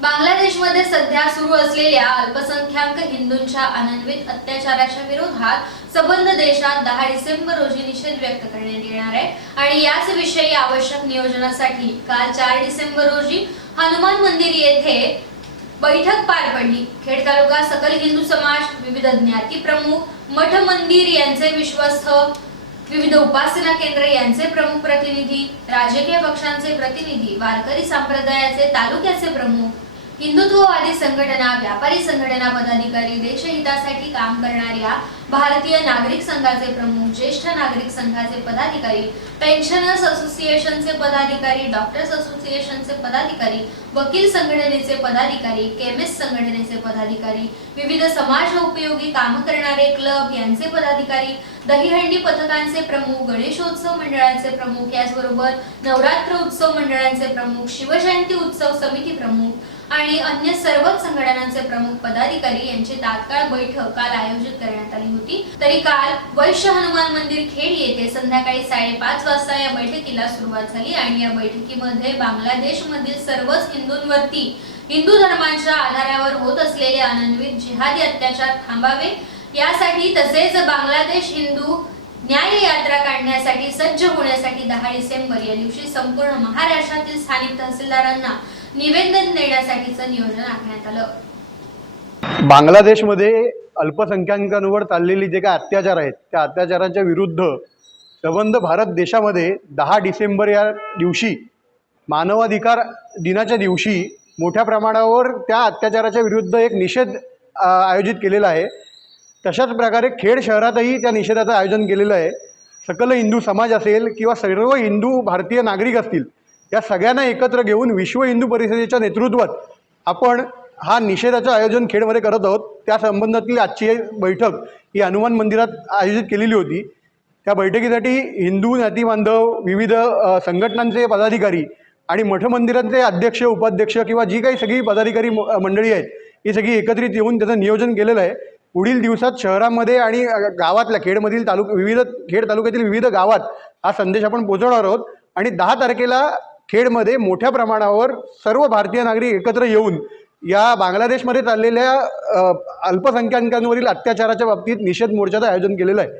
बांगलादेशमध्ये सध्या सुरू असलेल्या अल्पसंख्याक हिंदूंच्या अनन्वित अत्याचाराच्या विरोधात सबंध देशात दहा डिसेंबर रोजी निषेध व्यक्त करण्यात येणार आहे. आणि याच विषयी आवश्यक नियोजनासाठी काल चार डिसेंबर रोजी हनुमान मंदिर येथे बैठक पार पडली. खेड तालुका सकल हिंदू समाज विविध ज्ञाती प्रमुख मठ मंदिर यांचे विश्वस्त विविध उपासना केंद्र यांचे प्रमुख प्रतिनिधी राजकीय पक्षांचे प्रतिनिधी वारकरी संप्रदायाचे तालुक्याचे प्रमुख हिंदुत्ववादी संघटना व्यापारी संघटना पदाधिकारी देशहितासाठी काम करणाऱ्या भारतीय नागरिक संघाचे प्रमुख ज्येष्ठ नागरिक संघाचे पदाधिकारी पेन्शनर्स असोसिएशनचे पदाधिकारी डॉक्टर्स असोसिएशनचे पदाधिकारी वकील संघटनेचे पदाधिकारी केमिस्ट संघटनेचे पदाधिकारी विविध समाज उपयोगी काम करणारे क्लब यांचे पदाधिकारी दहीहंडी पथकांचे प्रमुख गणेशोत्सव मंडळांचे प्रमुख याचबरोबर नवरात्र उत्सव मंडळांचे प्रमुख शिवजयंती उत्सव समिती प्रमुख आणि अन्य सर्वच संघटनांचे प्रमुख पदाधिकारी यांची तात्काळ बैठक काल आयोजित करण्यात आली होती. तरी काल वैश्य हनुमान मंदिर खेड येथे संध्याकाळी साडेपाच वाजता या बैठकीला सुरुवात झाली आणि या बैठकीमध्ये बांगलादेश मधील सर्वच हिंदूंवरती हिंदू धर्माच्या आधारावर होत असलेले अनन्वित जिहादी अत्याचार थांबावे. यासाठी तसेच बांगलादेश हिंदू न्याय यात्रा काढण्यासाठी सज्ज होण्यासाठी दहा डिसेंबर या दिवशी संपूर्ण महाराष्ट्रातील स्थानिक तहसीलदारांना निवेदन देण्यासाठीचं नियोजन आखण्यात आलं. बांगलादेशमध्ये अल्पसंख्याकांवर चाललेली जे काय अत्याचार आहेत त्या अत्याचाराच्या विरुद्ध संबंध भारत देशामध्ये दहा डिसेंबर या दिवशी मानवाधिकार दिनाच्या दिवशी मोठ्या प्रमाणावर त्या अत्याचाराच्या विरुद्ध एक निषेध आयोजित केलेला आहे. तशाच प्रकारे खेड शहरातही त्या निषेधाचं आयोजन केलेलं आहे. सकल हिंदू समाज असेल किंवा सर्व हिंदू भारतीय नागरिक असतील या सगळ्यांना एकत्र घेऊन विश्व हिंदू परिषदेच्या नेतृत्वात आपण हा निषेधाचं आयोजन खेडमध्ये करत आहोत. त्या संबंधातली आजची बैठक ही हनुमान मंदिरात आयोजित केलेली होती. त्या बैठकीसाठी हिंदू नातीबांधव बांधव विविध संघटनांचे पदाधिकारी आणि मठ मंदिरांचे अध्यक्ष उपाध्यक्ष किंवा जी काही सगळी पदाधिकारी म- मंडळी आहेत ही सगळी एकत्रित येऊन त्याचं नियोजन केलेलं आहे. पुढील दिवसात शहरामध्ये आणि गावातल्या खेडमधील तालुक विविध खेड तालुक्यातील विविध गावात हा संदेश आपण पोहोचवणार आहोत. आणि दहा तारखेला खेडमध्ये मोठ्या प्रमाणावर सर्व भारतीय नागरिक एकत्र येऊन या बांगलादेशमध्ये चाललेल्या अल्पसंख्याकांवरील अत्याचाराच्या बाबतीत निषेध मोर्चाचं आयोजन केलेलं आहे.